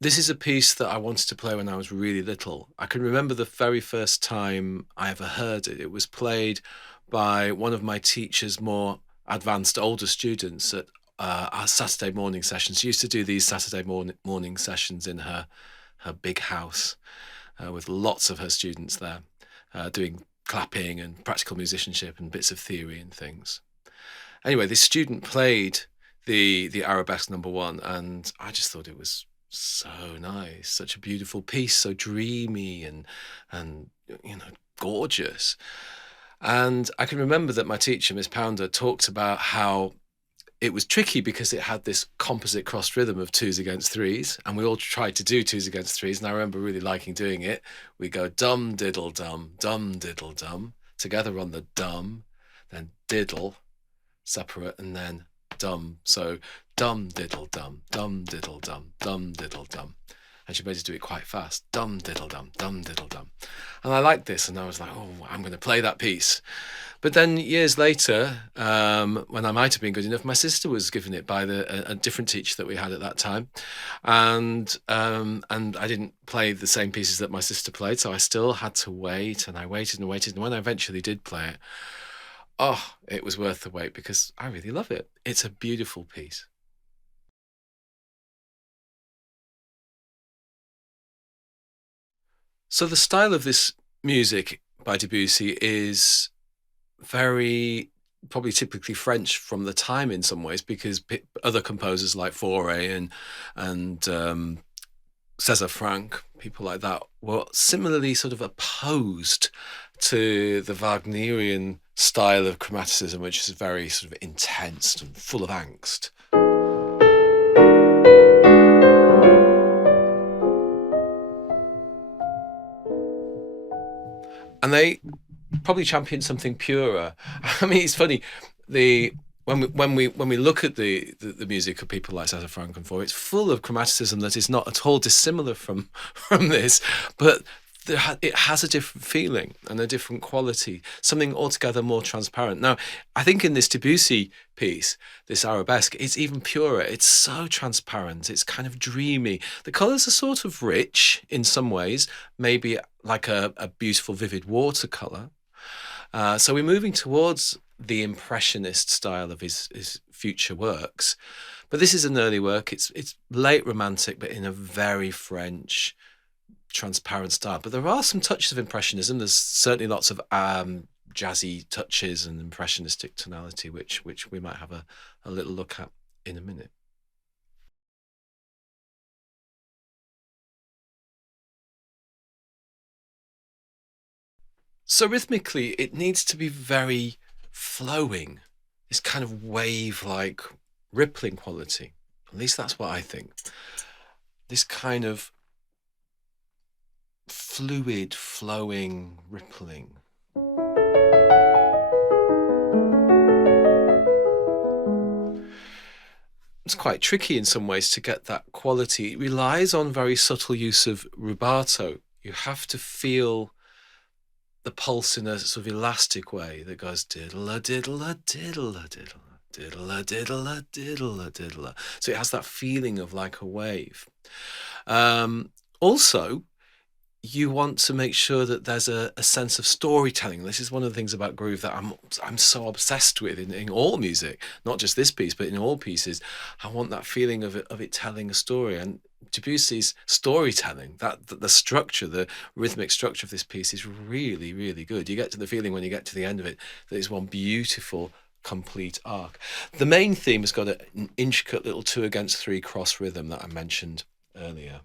This is a piece that I wanted to play when I was really little. I can remember the very first time I ever heard it. It was played by one of my teacher's more advanced older students at our Saturday morning sessions. She used to do these Saturday morning sessions in her big house with lots of her students there, doing clapping and practical musicianship and bits of theory and things. Anyway, this student played the Arabesque number one, and I just thought it was so nice, such a beautiful piece, so dreamy and gorgeous. And I can remember that my teacher, Miss Pounder, talked about how it was tricky because it had this composite crossed rhythm of twos against threes, and we all tried to do twos against threes, and I remember really liking doing it. We go dum diddle dum diddle dum, together on the dum, then diddle, separate, and then dum. So dum diddle dum diddle dum diddle dum. And she made us do it quite fast. Dum diddle dum diddle dum. And I liked this, and I was like, oh, I'm going to play that piece. But then years later, when I might have been good enough, my sister was given it by a different teacher that we had at that time, and I didn't play the same pieces that my sister played, so I still had to wait, and I waited and waited, and when I eventually did play it, oh, it was worth the wait because I really love it. It's a beautiful piece. So the style of this music by Debussy is very probably typically French from the time in some ways because other composers like Fauré and César Franck, people like that, were similarly sort of opposed to the Wagnerian style of chromaticism, which is very sort of intense and full of angst. And they probably championed something purer. I mean, it's funny, the when we look at the music of people like César Franck and Fauré, it's full of chromaticism that is not at all dissimilar from this, but it has a different feeling and a different quality, something altogether more transparent. Now, I think in this Debussy piece, this Arabesque, it's even purer. It's so transparent. It's kind of dreamy. The colours are sort of rich in some ways, maybe like a beautiful, vivid watercolour. So we're moving towards the impressionist style of his future works. But this is an early work. It's late romantic, but in a very French, transparent style. But there are some touches of impressionism. There's certainly lots of jazzy touches and impressionistic tonality, which we might have a little look at in a minute. So rhythmically, it needs to be very flowing, this kind of wave-like rippling quality. At least that's what I think. This kind of fluid, flowing, rippling. It's quite tricky in some ways to get that quality. It relies on very subtle use of rubato. You have to feel the pulse in a sort of elastic way that goes diddle a diddle a diddle a diddle a diddle a diddle a diddle a diddle a. So it has that feeling of like a wave. Also, you want to make sure that there's a sense of storytelling. This is one of the things about groove that I'm so obsessed with in all music, not just this piece, but in all pieces. I want that feeling of it telling a story. And Debussy's storytelling, that the structure, the rhythmic structure of this piece is really, really good. You get to the feeling when you get to the end of it that it's one beautiful, complete arc. The main theme has got an intricate little two against three cross rhythm that I mentioned earlier.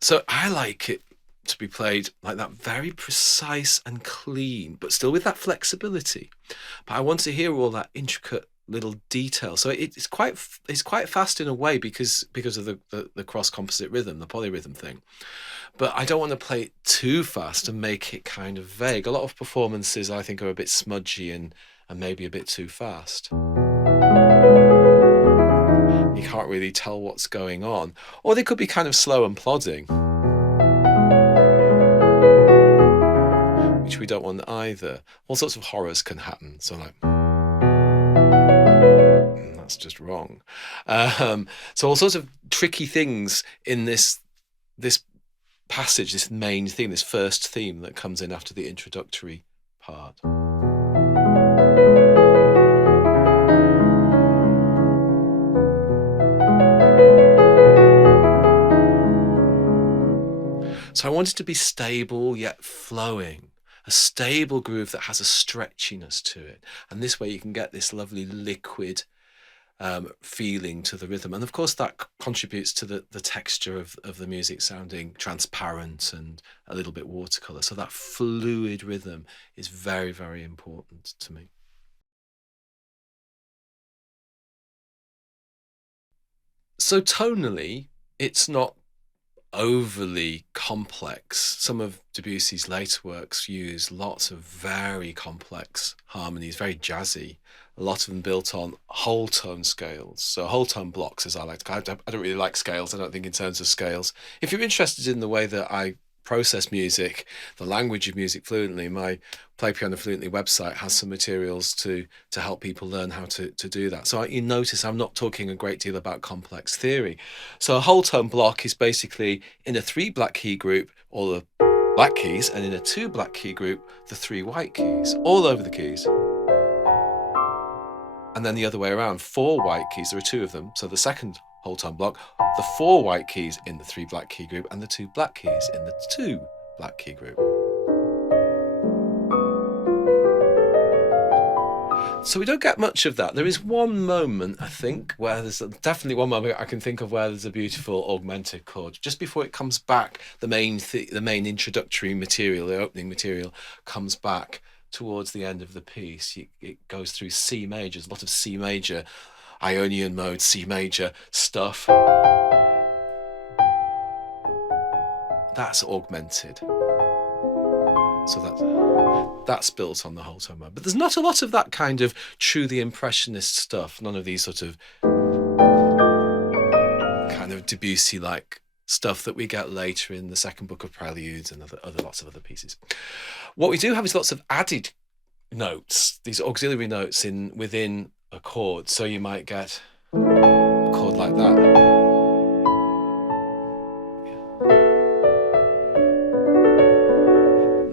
So I like it to be played like that, very precise and clean, but still with that flexibility. But I want to hear all that intricate little detail. So it's quite fast in a way because of the cross composite rhythm, the polyrhythm thing. But I don't want to play it too fast and make it kind of vague. A lot of performances I think are a bit smudgy and maybe a bit too fast. You can't really tell what's going on. Or they could be kind of slow and plodding, which which we don't want either. All sorts of horrors can happen. So like, that's just wrong. So all sorts of tricky things in this passage, this main theme, this first theme that comes in after the introductory part. So I want it to be stable yet flowing, a stable groove that has a stretchiness to it. And this way you can get this lovely liquid feeling to the rhythm. And of course that contributes to the texture of the music sounding transparent and a little bit watercolor. So that fluid rhythm is very, very important to me. So tonally, it's not overly complex. Some of Debussy's later works use lots of very complex harmonies, very jazzy. A lot of them built on whole tone scales. So whole tone blocks, as I like to. I don't really like scales. I don't think in terms of scales. If you're interested in the way that I process music, the language of music fluently, my Play Piano Fluently website has some materials to help people learn how to do that. So you notice I'm not talking a great deal about complex theory. So a whole tone block is basically in a 3 black key group, all the black keys, and in a 2 black key group, the 3 white keys, all over the keys. And then the other way around, 4 white keys, there are 2 of them. So the second whole tone block, the 4 white keys in the 3 black key group and the 2 black keys in the 2 black key group. So we don't get much of that. There is one moment, I think, where there's definitely one moment I can think of where there's a beautiful augmented chord. Just before it comes back, the main introductory material, the opening material, comes back towards the end of the piece. It goes through C major. There's a lot of C major, Ionian mode, C major stuff. That's augmented. So that's built on the whole tone mode. But there's not a lot of that kind of truly impressionist stuff. None of these sort of kind of Debussy-like stuff that we get later in the second book of Preludes and lots of other pieces. What we do have is lots of added notes, these auxiliary notes within a chord. So you might get a chord like that.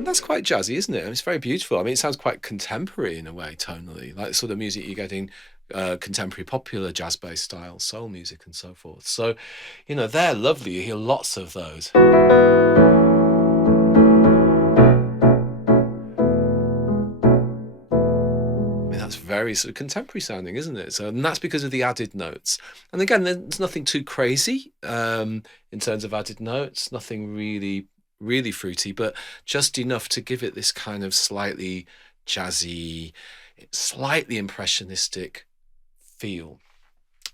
That's quite jazzy, isn't it? I mean, it's very beautiful. I mean, it sounds quite contemporary in a way, tonally, like the sort of music you're getting, contemporary popular jazz-based style, soul music and so forth. So, they're lovely. You hear lots of those. I mean, that's very sort of contemporary sounding, isn't it? So, and that's because of the added notes. And again, there's nothing too crazy in terms of added notes, nothing really fruity, but just enough to give it this kind of slightly jazzy, slightly impressionistic feel.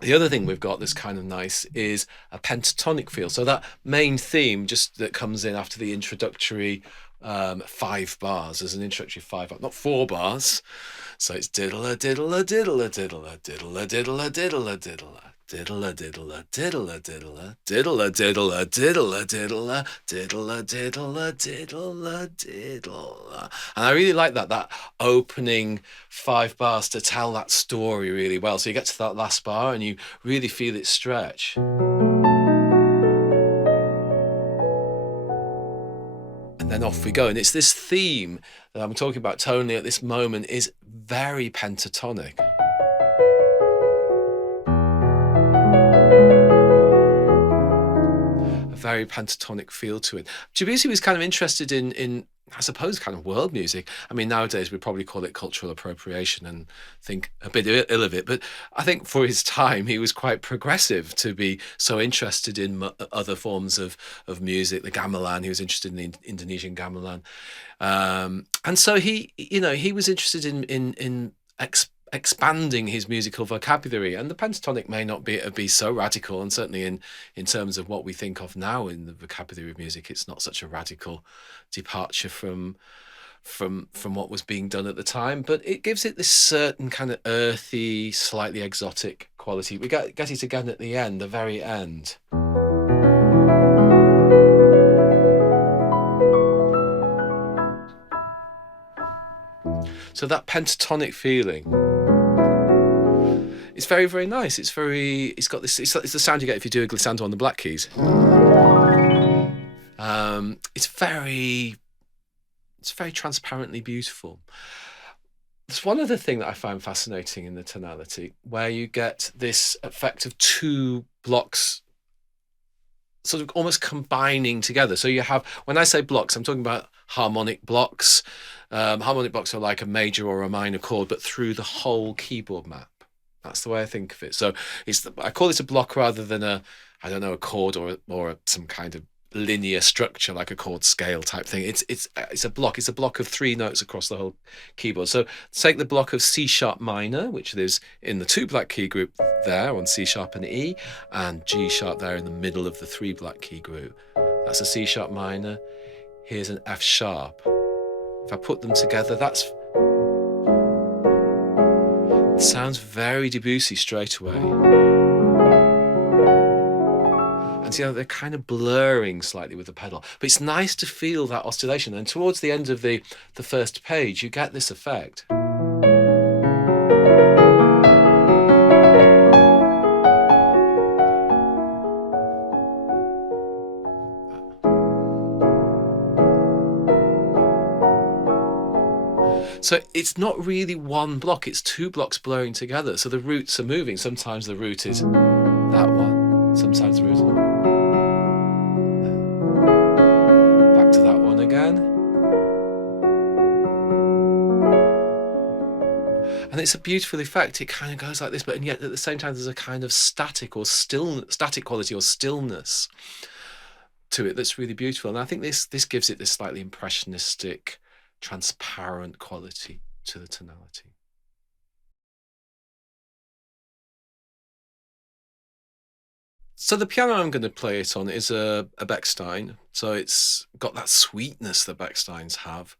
The other thing we've got that's kind of nice is a pentatonic feel. So that main theme just that comes in after the introductory 5 bars. There's an introductory 5 bars, not 4 bars. So it's diddle a diddle a diddle a diddle a diddle a diddle a diddle a diddle a diddle a diddle a diddle a diddle a diddle a diddle a diddle a diddle a diddle a diddle a diddle a diddle. And I really like that opening 5 bars to tell that story really well. So you get to that last bar and you really feel it stretch. And then off we go. And it's this theme that I'm talking about tonally at this moment is very pentatonic. Very pentatonic feel to it. Debussy was kind of interested in I suppose kind of world music. I mean, nowadays we'd probably call it cultural appropriation and think a bit ill of it, but I think for his time he was quite progressive to be so interested in other forms of music. The gamelan, he was interested in the Indonesian gamelan, and so he was interested in expanding his musical vocabulary, and the pentatonic may not be so radical, and certainly in terms of what we think of now in the vocabulary of music, it's not such a radical departure from what was being done at the time, but it gives it this certain kind of earthy, slightly exotic quality. We get it again at the end, the very end. So that pentatonic feeling, it's very, very nice. It's got this, it's the sound you get if you do a glissando on the black keys. It's very transparently beautiful. There's one other thing that I find fascinating in the tonality, where you get this effect of two blocks sort of almost combining together. So you have, when I say blocks, I'm talking about harmonic blocks. Harmonic blocks are like a major or a minor chord, but through the whole keyboard map. That's the way I think of it. So I call it a block rather than a chord or some kind of linear structure like a chord scale type thing. It's a block. It's a block of 3 notes across the whole keyboard. So take the block of C sharp minor, which is in the 2 black key group there on C sharp and E, and G sharp there in the middle of the 3 black key group. That's a C sharp minor. Here's an F sharp. If I put them together, it sounds very Debussy straight away. And they're kind of blurring slightly with the pedal, but it's nice to feel that oscillation. And towards the end of the first page, you get this effect. So it's not really one block, it's 2 blocks blurring together. So the roots are moving. Sometimes the root is that one, sometimes the root is back to that one again. And it's a beautiful effect. It kind of goes like this, and yet at the same time there's a kind of static quality or stillness to it that's really beautiful. And I think this gives it this slightly impressionistic, transparent quality to the tonality. So the piano I'm going to play it on is a Bechstein. So it's got that sweetness that Bechsteins have,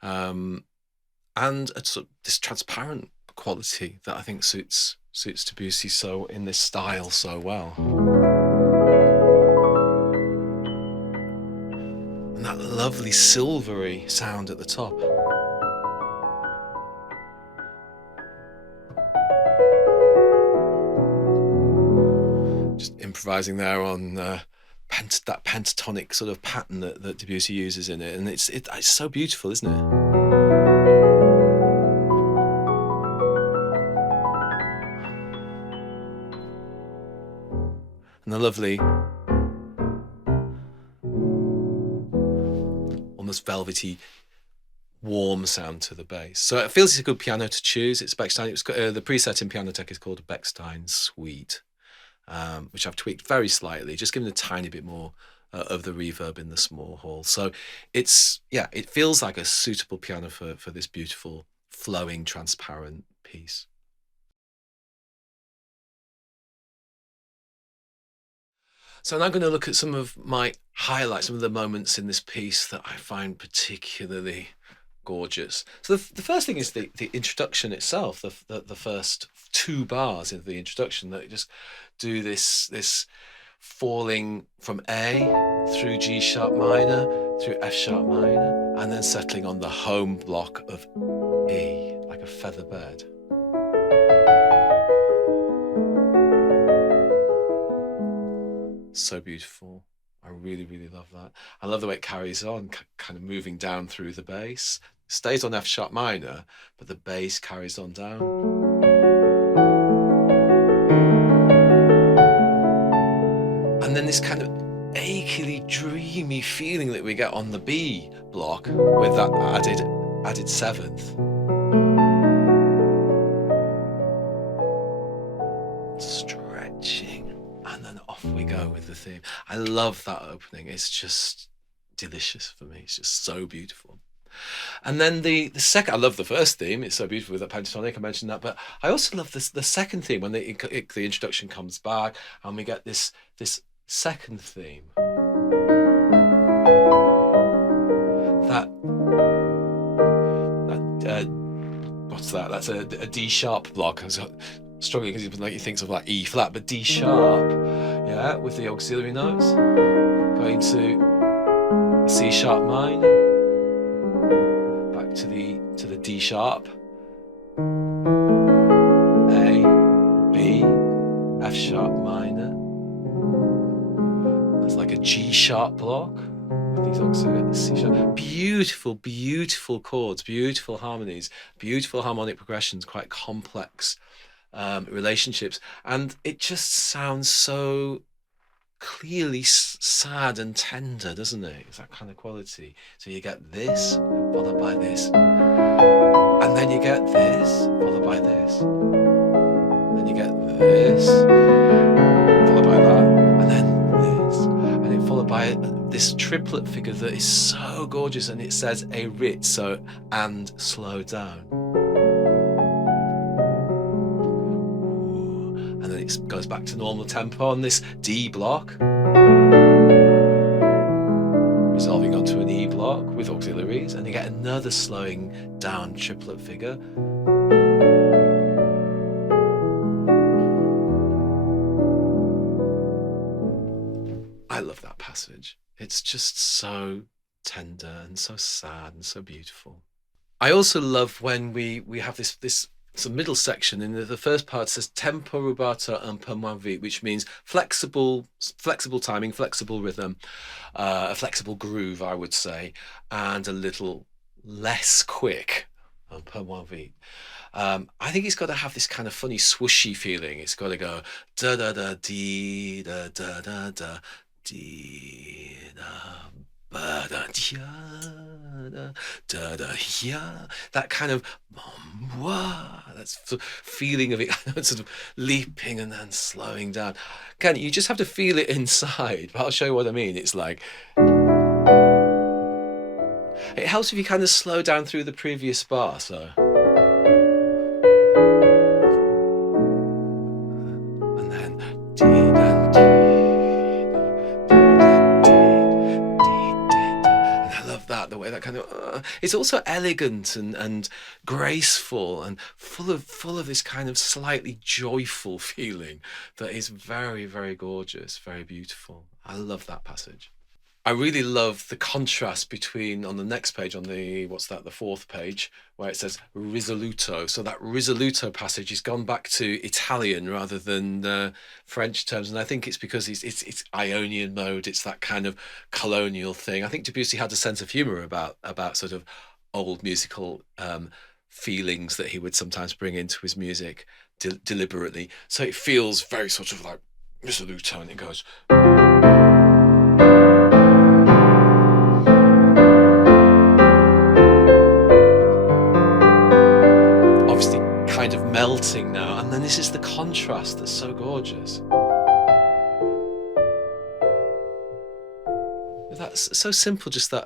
and this transparent quality that I think suits Debussy in this style so well. And that lovely silvery sound at the top. Just improvising there on that pentatonic sort of pattern that Debussy uses in it, and it's so beautiful, isn't it? And the lovely, almost velvety, warm sound to the bass. So it feels it's a good piano to choose. It's Bechstein. The preset in Pianoteq is called a Bechstein Suite, which I've tweaked very slightly, just giving a tiny bit more of the reverb in the small hall. So it feels like a suitable piano for this beautiful, flowing, transparent piece. So now I'm going to look at some of my highlights, some of the moments in this piece that I find particularly gorgeous. So the first thing is the introduction itself, the first 2 bars of the introduction that just do this falling from A through G sharp minor, through F sharp minor, and then settling on the home block of E, like a feather bed. So beautiful. I really, really love that. I love the way it carries on, kind of moving down through the bass. It stays on F sharp minor, but the bass carries on down. And then this kind of achily dreamy feeling that we get on the B block with that added 7th. Stretching, and then off we go with the theme. I love that opening. It's just delicious for me. It's just so beautiful. And then the second, I love the first theme. It's so beautiful with the pentatonic. I mentioned that, but I also love the second theme when the introduction comes back and we get this second theme. What's that? That's a D sharp block. I was struggling because you think of like E flat, but D sharp, yeah, with the auxiliary notes, going to C sharp minor, back to the D sharp, A, B, F sharp minor. That's like a G sharp block with these auxiliary C sharp. Beautiful, beautiful chords, beautiful harmonies, beautiful harmonic progressions, quite complex relationships, and it just sounds so clearly sad and tender, doesn't it? It's that kind of quality. So you get this followed by this, and then you get this followed by this, then you get this followed by that, and then this, and it followed by this triplet figure that is so gorgeous, and it says a rit, so and slow down. And then it goes back to normal tempo on this D block, resolving onto an E block with auxiliaries, and you get another slowing down triplet figure. I love that passage. It's just so tender and so sad and so beautiful. I also love when we have this middle section. In the first part says tempo rubato un peu moins vite, which means flexible timing, flexible rhythm, a flexible groove, I would say, and a little less quick, un peu moins vite. I think it's got to have this kind of funny swooshy feeling. It's got to go da da da dee da da da da dee da ba da da da da yeah. That kind of that's the feeling of it sort of leaping and then slowing down. Again, you just have to feel it inside, but I'll show you what I mean. It's like it helps if you kind of slow down through the previous bar, so. And then and I love that, the way that kind of it's also elegant and graceful and full of this kind of slightly joyful feeling that is very, very gorgeous, very beautiful. I love that passage. I really love the contrast between, on the next page, on the, what's that, the fourth page, where it says risoluto. So that risoluto passage has gone back to Italian rather than French terms. And I think it's because it's Ionian mode. It's that kind of colonial thing. I think Debussy had a sense of humor about sort of old musical feelings that he would sometimes bring into his music deliberately. So it feels very sort of like risoluto, and it goes... kind of melting now, and then this is the contrast that's so gorgeous. That's so simple, just that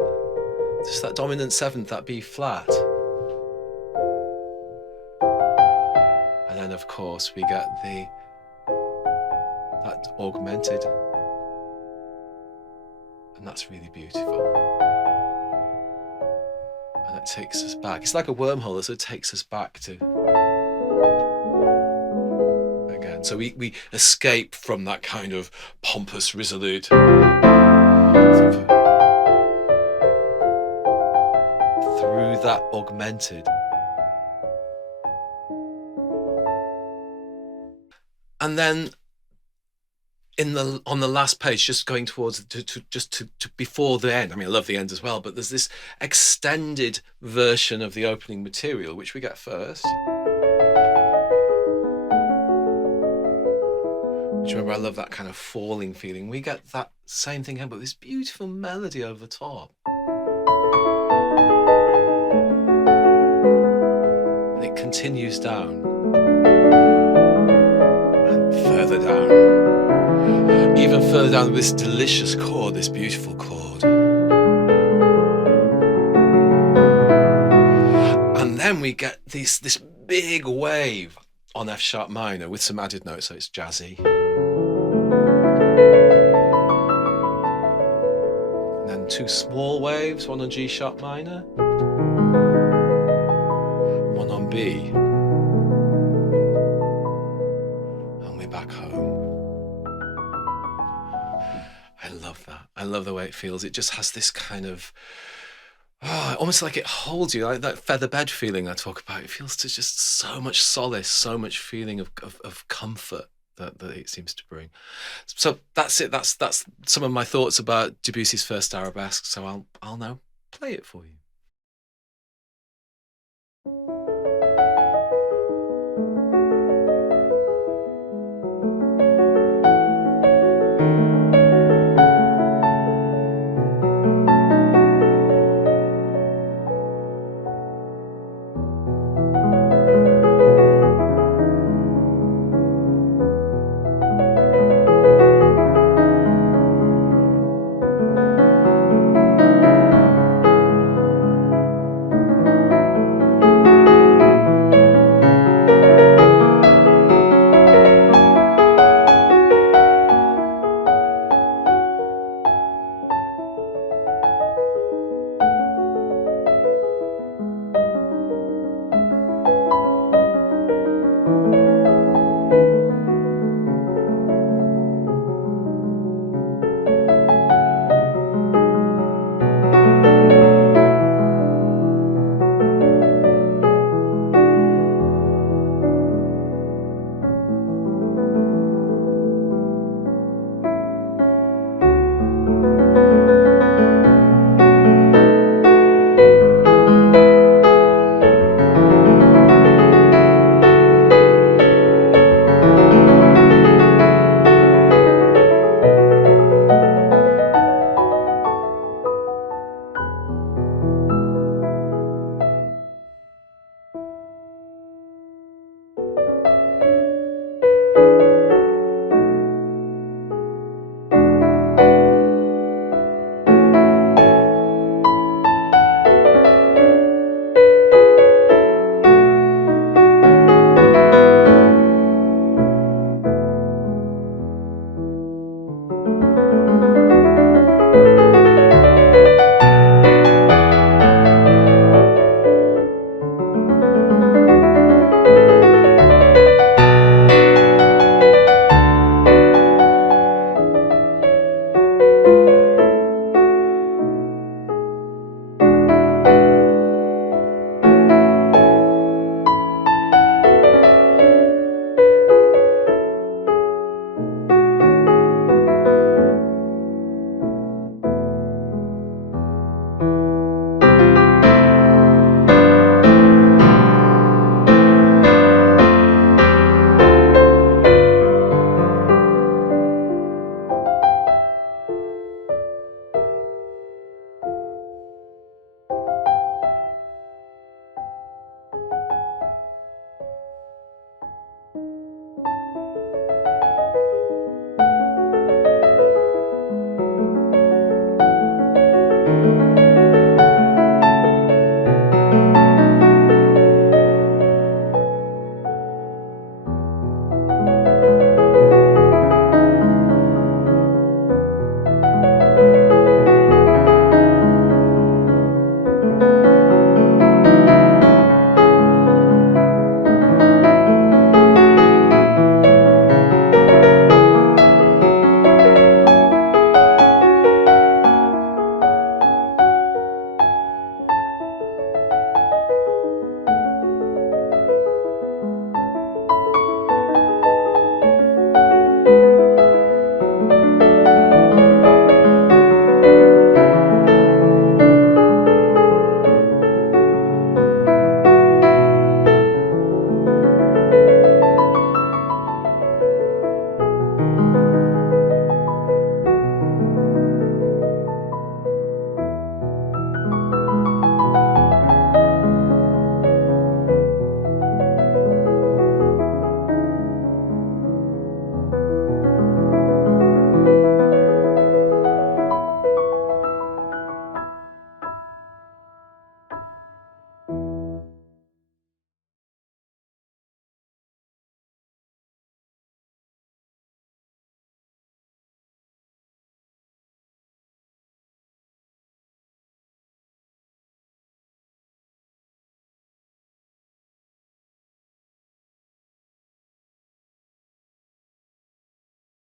dominant seventh, that B flat, and then of course we get that augmented, and that's really beautiful. And it takes us back. It's like a wormhole, so it takes us back to again. So we escape from that kind of pompous resolute through that augmented. And then on the last page, just going towards to before the end. I mean, I love the end as well, but there's this extended version of the opening material, which we get first. Which, remember, I love that kind of falling feeling. We get that same thing again, but this beautiful melody over the top. And it continues down. And further down. Even further down with this delicious chord, this beautiful chord. And then we get this big wave on F sharp minor with some added notes, so it's jazzy. And then two small waves, one on G sharp minor, one on B. And we're back home. I love that. I love the way it feels. It just has this kind of Oh, almost like it holds you, like that feather bed feeling I talk about. It feels to just so much solace, so much feeling of comfort that it seems to bring. So that's it. That's some of my thoughts about Debussy's first arabesque. So I'll now play it for you.